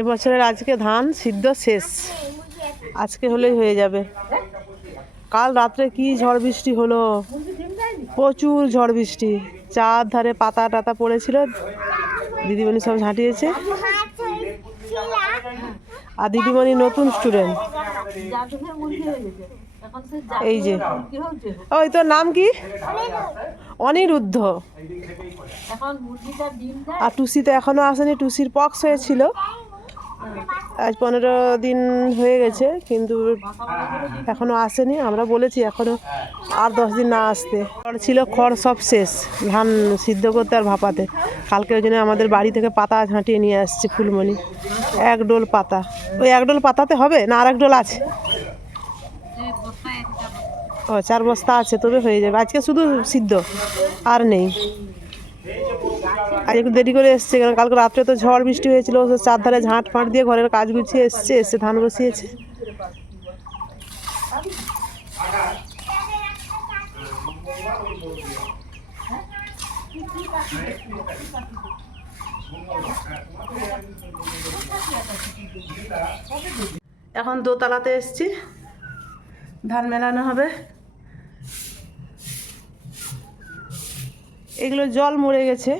এবছরের আজকে ধান সিদ্ধ শেষ, আজকে হলেই হয়ে যাবে। কাল রাত্রে কি ঝড় বৃষ্টি হলো, প্রচুর ঝড় বৃষ্টি, চারধারে পাতা টাতা পড়েছিল, দিদিমণি সব ঝাঁটিয়েছে। আর দিদিমণি নতুন স্টুডেন্ট, এই যে ওই তোর নাম কি? অনিরুদ্ধ। আর টুসি তো এখনো আসেনি, টুসির পক্স হয়েছিল, আজ 15 দিন হয়ে গেছে, কিন্তু এখনো আসেনি। আমরা বলেছি এখনো আর 10 দিন না আসতে। খড় ছিল, খড় সব শেষ ধান সিদ্ধ করতে আর ভাপাতে। কালকে ওই জন্য আমাদের বাড়ি থেকে পাতা ঝাঁটিয়ে নিয়ে আসছে ফুলমণি, এক ডোল পাতা। ওই এক ডোল পাতাতে হবে না আর এক ডোল আছে? ও 4 বস্তা আছে, তবে হয়ে যাবে। আজকে শুধু সিদ্ধ আর নেই। আজ একটু দেরি করে এসছে, কারণ কালকে রাত্রে তো ঝড় বৃষ্টি হয়েছিল, চারধারে ঝাঁট ফাঁট দিয়ে ঘরের কাজ গুছিয়ে এসে ধান বসিয়েছে। এখন দোতলাতে এসছি, ধান মেলানো হবে। এগুলো জল মরে গেছে,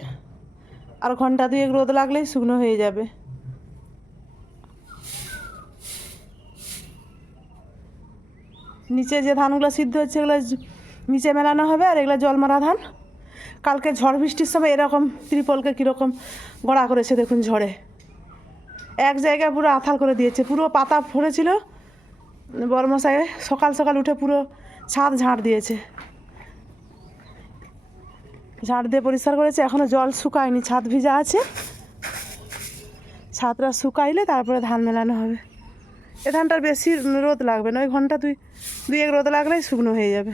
আর ঘন্টা 2 রোদ লাগলেই শুকনো হয়ে যাবে। নিচে যে ধানগুলো সিদ্ধ হচ্ছে এগুলো নিচে মেলানো হবে, আর এগুলো জল মারা ধান। কালকে ঝড় বৃষ্টির সময় এরকম ত্রিপলকে কীরকম গড়া করেছে দেখুন, ঝড়ে এক জায়গায় পুরো আথাল করে দিয়েছে, পুরো পাতা পড়েছিল। বড়মশাই সকাল সকাল উঠে পুরো ছাদ ঝাঁট দিয়েছে, ঝাঁট দিয়ে পরিষ্কার করেছে। এখনও জল শুকায়নি, ছাদ ভিজা আছে, ছাদটা শুকাইলে তারপরে ধান মেলানো হবে। এ ধানটার বেশি রোদ লাগবে না, ওই ঘন্টা 2-1 রোদ লাগলেই শুকনো হয়ে যাবে।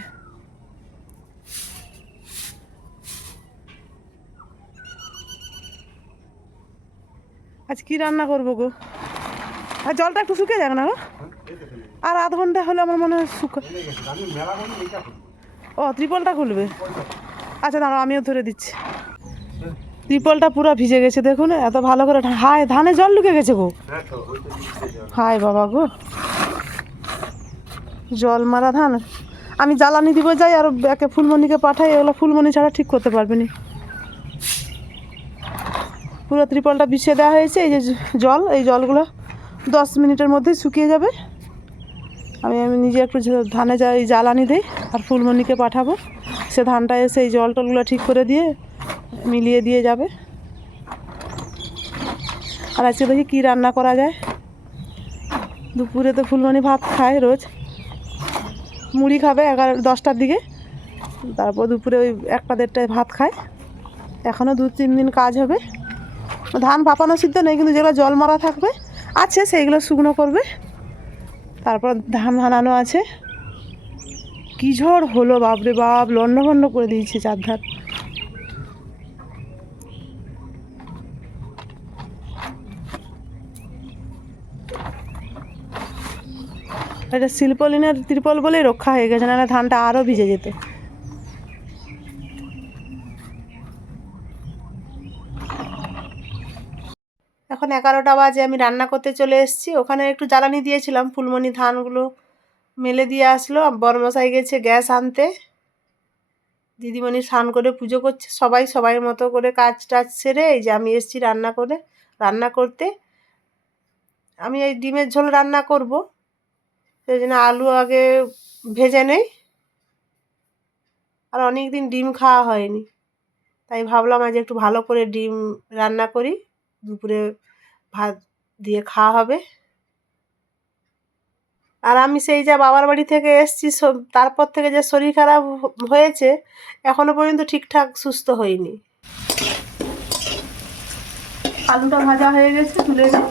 আজ কি রান্না করবো গো? আর জলটা একটু শুকিয়ে যাক না গো, আর আধ ঘন্টা হলে আমার মনে হয় শুকা। ও ত্রিপলটা খুলবে, আচ্ছা দাঁড়াও আমিও ধরে দিচ্ছি। ত্রিপলটা পুরো ভিজে গেছে দেখুন, এত ভালো করে। হায়, ধানে জল ঢুকে গেছে গো, হায় বাবা গো, জল মারা ধান। আমি জ্বালানি দিব যাই আর একে ফুলমণিকে পাঠাই, এগুলো ফুলমণি ছাড়া ঠিক করতে পারবে না। পুরো ত্রিপলটা বিছিয়ে দেওয়া হয়েছে। এই যে জল, এই জলগুলো 10 মিনিটের মধ্যেই শুকিয়ে যাবে। আমি নিজে একটু ধানে যাই জ্বালানি দিই, আর ফুলমণিকে পাঠাবো, সে ধানটা এসে এই জল টলগুলো ঠিক করে দিয়ে মিলিয়ে দিয়ে যাবে। আর আজকে দেখি কী রান্না করা যায়। দুপুরে তো ফুলমণি ভাত খায় রোজ, মুড়ি খাবে 11-10টার দিকে, তারপর দুপুরে ওই 1টা-1.5টায় ভাত খায়। এখনও 2-3 দিন কাজ হবে। ধান ভাপানো সিদ্ধ নেই, কিন্তু যেগুলো জল মারা থাকবে আছে সেইগুলো শুকনো করবে, তারপর ধান ভানানো আছে। কী ঝড় হলো বাপরে বাপ, লন্ডভন্ড করে দিয়েছে চারধার। এটা শিল্পলিনের ত্রিপল বলেই রক্ষা হয়ে গেছে, নাহলে ধানটা আরও ভিজে যেত। এখন 11টা বাজে, আমি রান্না করতে চলে এসেছি। ওখানে একটু জ্বালানি দিয়েছিলাম, ফুলমণি ধানগুলো মেলে দিয়ে আসলো। বড়মশাই গেছে গ্যাস আনতে, দিদিমণি স্নান করে পুজো করছে, সবাই সবাইয়ের মতো করে কাজ টাজ সেরে এই যে আমি এসেছি রান্না করতে। আমি এই ডিমের ঝোল রান্না করব, সেই জন্য আলু আগে ভেজে নেই, আর অনেক দিন ডিম খাওয়া হয়নি, তাই ভাবলাম আজ একটু ভালো করে ডিম রান্না করি, দুপুরে ভাত দিয়ে খাওয়া হবে। আর আমি সেই যা বাবার বাড়ি থেকে এসেছি, তারপর থেকে যে শরীর খারাপ হয়েছে, এখনো পর্যন্ত ঠিকঠাক সুস্থ হইনি। আলুটা ভাজা হয়ে গেছে, তুলে দিই।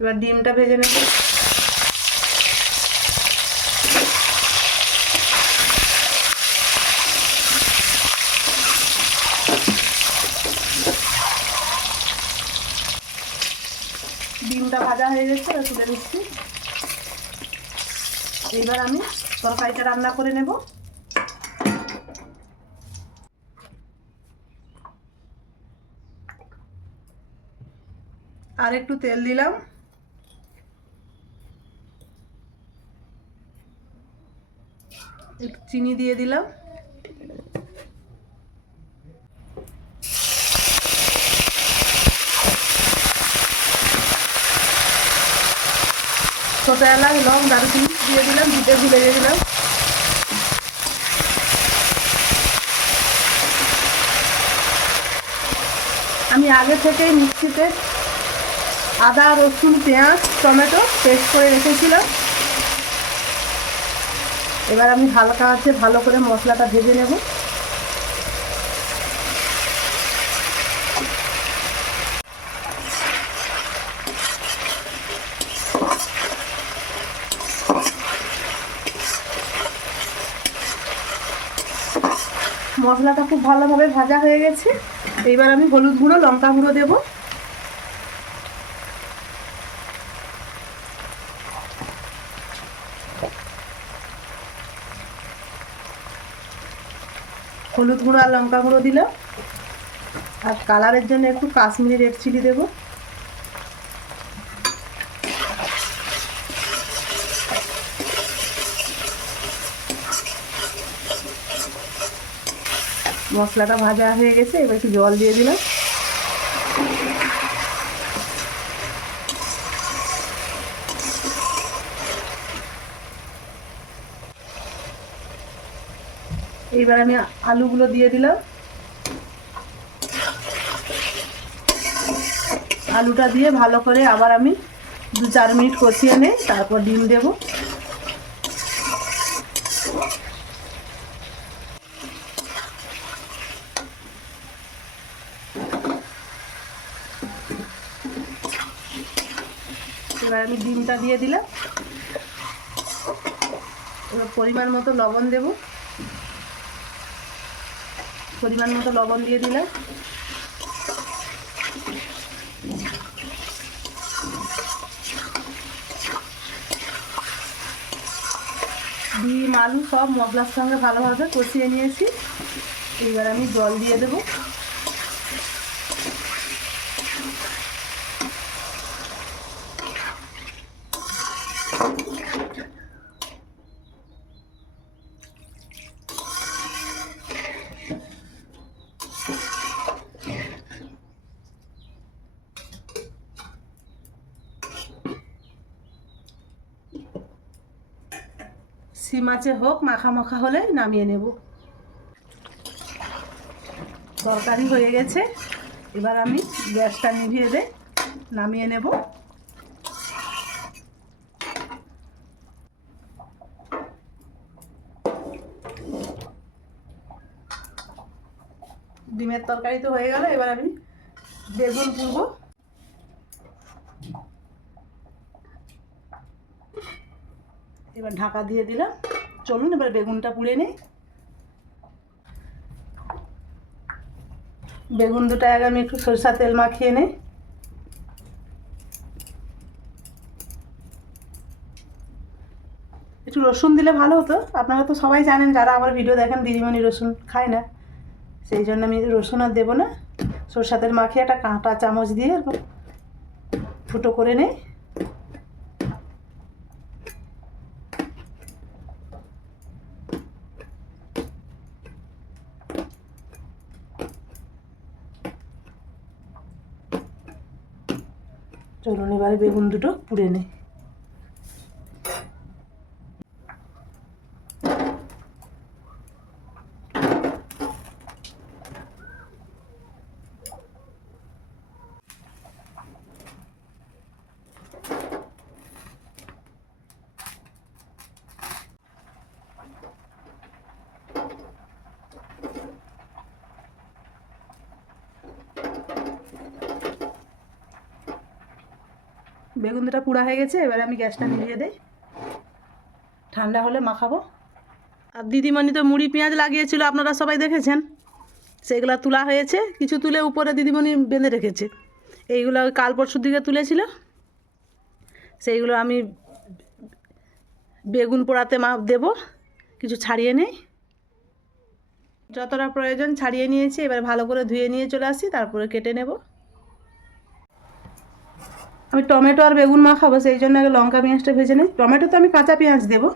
এবার ডিমটা ভেজে নেব। ডিমটা ভাজা হয়ে গেছে, তুলে দিচ্ছি। এবার আমি তরকারিটা রান্না করে নেব। আর একটু তেল দিলাম, একটু চিনি দিয়ে দিলাম, ছোটো এলাচ লং দারুচিনি দিয়ে দিলাম, দিতে ভুলে গেছিলাম। আমি আগে থেকেই মিক্সিতে আদা রসুন পেঁয়াজ টমেটো পেস্ট করে রেখেছিলাম। এবার আমি হালকা আছে ভালো করে মশলাটা ভেজে নেব। মশলাটা খুব ভালোভাবে ভাজা হয়ে গেছে। এইবার আমি হলুদ গুঁড়ো লঙ্কা গুঁড়ো দেব, হলুদ গুঁড়ো আর লঙ্কা গুঁড়ো দিলাম। আর কালারের জন্য একটু কাশ্মীরি রেড চিলি দেব। মশলাটা ভাজা হয়ে গেছে, এবার একটু জল দিয়ে দিলাম। এইবার আমি আলুগুলো দিয়ে দিলাম। আলুটা দিয়ে ভালো করে আবার আমি 2-4 মিনিট কষিয়ে নেই, তারপর ডিম দেব। এবার আমি ডিমটা দিয়ে দিলাম। এবার পরিমাণ মতো লবণ দেব, পরিমাণ মতো লবণ দিয়ে দিলাম। ডিম আলু সব মশলার সঙ্গে ভালোভাবে কষিয়ে নিয়েছি। এবার আমি জল দিয়ে দেব। সিম আঁচে হোক, মাখা মাখা হলে নামিয়ে নেব। তরকারি হয়ে গেছে, এবার আমি গ্যাসটা নিভিয়ে দিয়ে নামিয়ে নেব। ডিমের তরকারি তো হয়ে গেল, এবার আমি বেগুন পুড়ব। এবার ঢাকা দিয়ে দিলাম। চলুন এবার বেগুনটা পুড়ে নেই। বেগুন দুটো আগে আমি একটু সরষা তেল মাখিয়ে নেই। একটু রসুন দিলে ভালো হতো। আপনারা তো সবাই জানেন, যারা আমার ভিডিও দেখেন, দিদিমণি রসুন খায় না, সেই জন্য আমি রসুন আর দেবো না। সরষা তেল মাখিয়ে একটা কাঁটা চামচ দিয়ে ফুটো করে নেই। চলুন এবারে বেগুন দুটো পুড়ে নেই। বেগুন দুটো পুড়া হয়ে গেছে, এবারে আমি গ্যাসটা নিভিয়ে দিই। ঠান্ডা হলে মাখাবো। আর দিদিমণি তো মুড়ি পেঁয়াজ লাগিয়েছিল, আপনারা সবাই দেখেছেন। সেগুলো তোলা হয়েছে, কিছু তুলে উপরে দিদিমণি বেঁধে রেখেছে। এইগুলো কাল পরশুর দিকে তুলেছিল, সেইগুলো আমি বেগুন পোড়াতে দেব। কিছু ছাড়িয়ে নেই, যতটা প্রয়োজন ছাড়িয়ে নিয়েছি। এবার ভালো করে ধুয়ে নিয়ে চলে আসি, তারপরে কেটে নেব। আমি টমেটো আর বেগুন মাখাবো, সেই জন্য আগে লঙ্কা পেঁয়াজটা ভেজে নিই। টমেটো তো আমি কাঁচা পেঁয়াজ দেবো,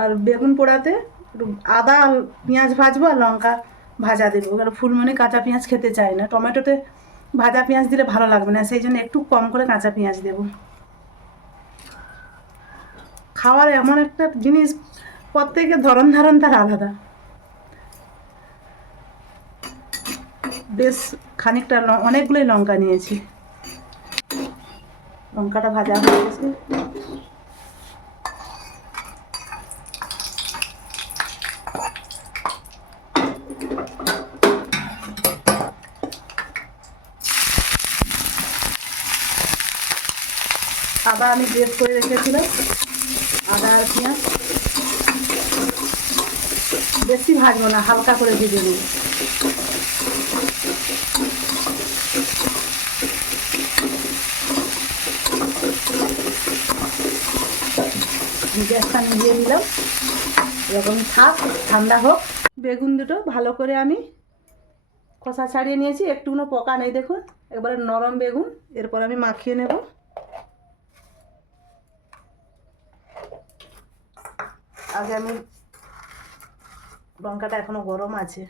আর বেগুন পোড়াতে একটু আদা আর পেঁয়াজ ভাজবো আর লঙ্কা ভাজা দেবো। এবার ফুলমণি কাঁচা পেঁয়াজ খেতে চায় না, টমেটোতে ভাজা পেঁয়াজ দিলে ভালো লাগবে না, সেই জন্য একটু কম করে কাঁচা পেঁয়াজ দেবো। খাওয়ার এমন একটা জিনিস, প্রত্যেকের ধরন ধারণ তার আলাদা। বেশ খানিকটা অনেকগুলোই লঙ্কা নিয়েছি, লঙ্কাটা ভাজা হয়ে গেছে। আদা আমি গ্রেট করে রেখেছিলাম, আদা আর পেঁয়াজ বেশি ভাজবো না, হালকা করে ভেজে নেব। গ্যাসটা নিভিয়ে দিলাম, এরকম থাক, ঠান্ডা হোক। বেগুন দুটো ভালো করে আমি খোসা ছাড়িয়ে নিয়েছি, একটুকুনো পোকা নেই দেখুন, একবারে নরম বেগুন। এরপর আমি মাখিয়ে নেব। আগে আমি লঙ্কাটা এখনো গরম আছে,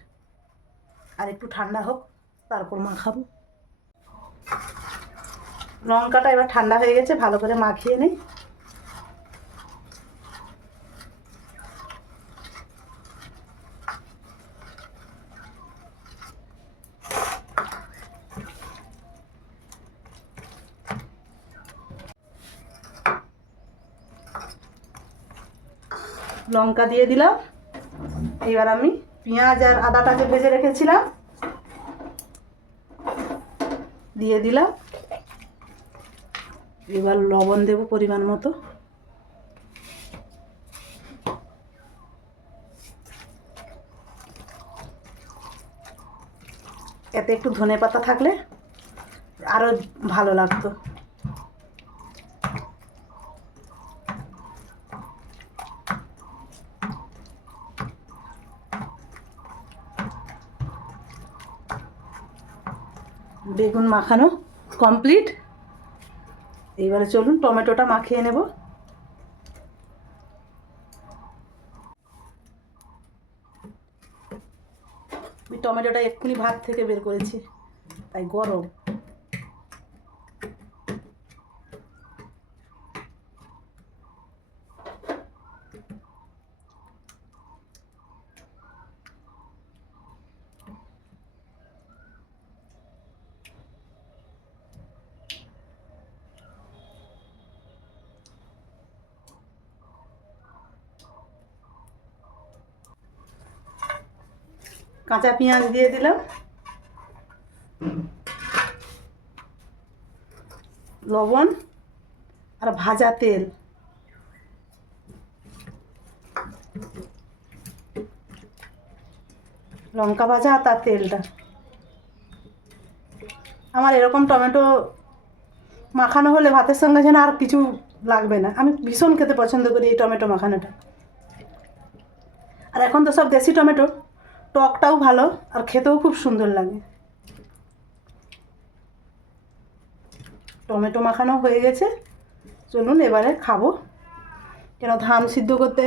আর একটু ঠান্ডা হোক তারপর মাখাবো। লঙ্কাটা এবার ঠান্ডা হয়ে গেছে, ভালো করে মাখিয়ে নিই। লঙ্কা দিয়ে দিলাম, এবার আমি পেঁয়াজ আর আদাটা যে ভেজে রেখেছিলাম দিয়ে দিলাম। এবার লবণ দেব পরিমাণ মতো। এতে একটু ধনেপাতা থাকলে আরও ভালো লাগতো। বেগুন মাখানো কমপ্লিট। এইবারে চলুন টমেটোটা মাখিয়ে নেব। আমি টমেটোটা এক্ষুনি ভাত থেকে বের করেছি, তাই গরম। কাঁচা পেঁয়াজ দিয়ে দিলাম, লবণ আর ভাজা তেল। লঙ্কা ভাজা আর তার তেলটা। আমার এরকম টমেটো মাখানো হলে ভাতের সঙ্গে যেন আর কিছু লাগবে না। আমি ভীষণ খেতে পছন্দ করি এই টমেটো মাখানোটা। আর এখন তো সব দেশি টমেটো, টকটাও ভালো আর খেতেও খুব সুন্দর লাগে। টমেটো মাখানো হয়ে গেছে, চলুন এবারে খাবো। কেন ধান সিদ্ধ করতে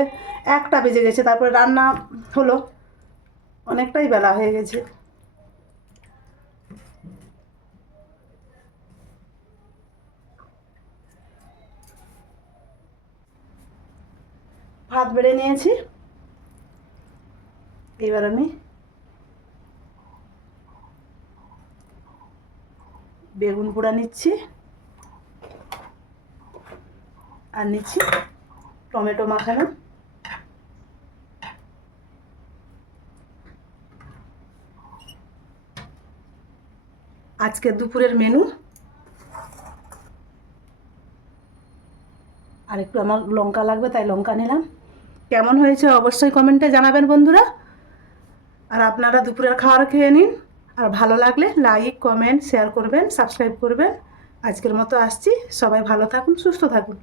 1টা বেজে গেছে, তারপরে রান্না হলো, অনেকটাই বেলা হয়ে গেছে। ভাত বেড়ে নিয়েছি, এবার আমি বেগুন পোড়া নিচ্ছি আর নিচ্ছি টমেটো মাখানো। আজকে দুপুরের মেনু। আর একটু আমার লঙ্কা লাগবে, তাই লঙ্কা নিলাম। কেমন হয়েছে অবশ্যই কমেন্টে জানাবেন বন্ধুরা। আর আপনারা দুপুরের খাবার খেয়ে নিন, আর ভালো লাগলে লাইক কমেন্ট শেয়ার করবেন, সাবস্ক্রাইব করবেন। আজকের মতো আসছি, সবাই ভালো থাকুন, সুস্থ থাকুন।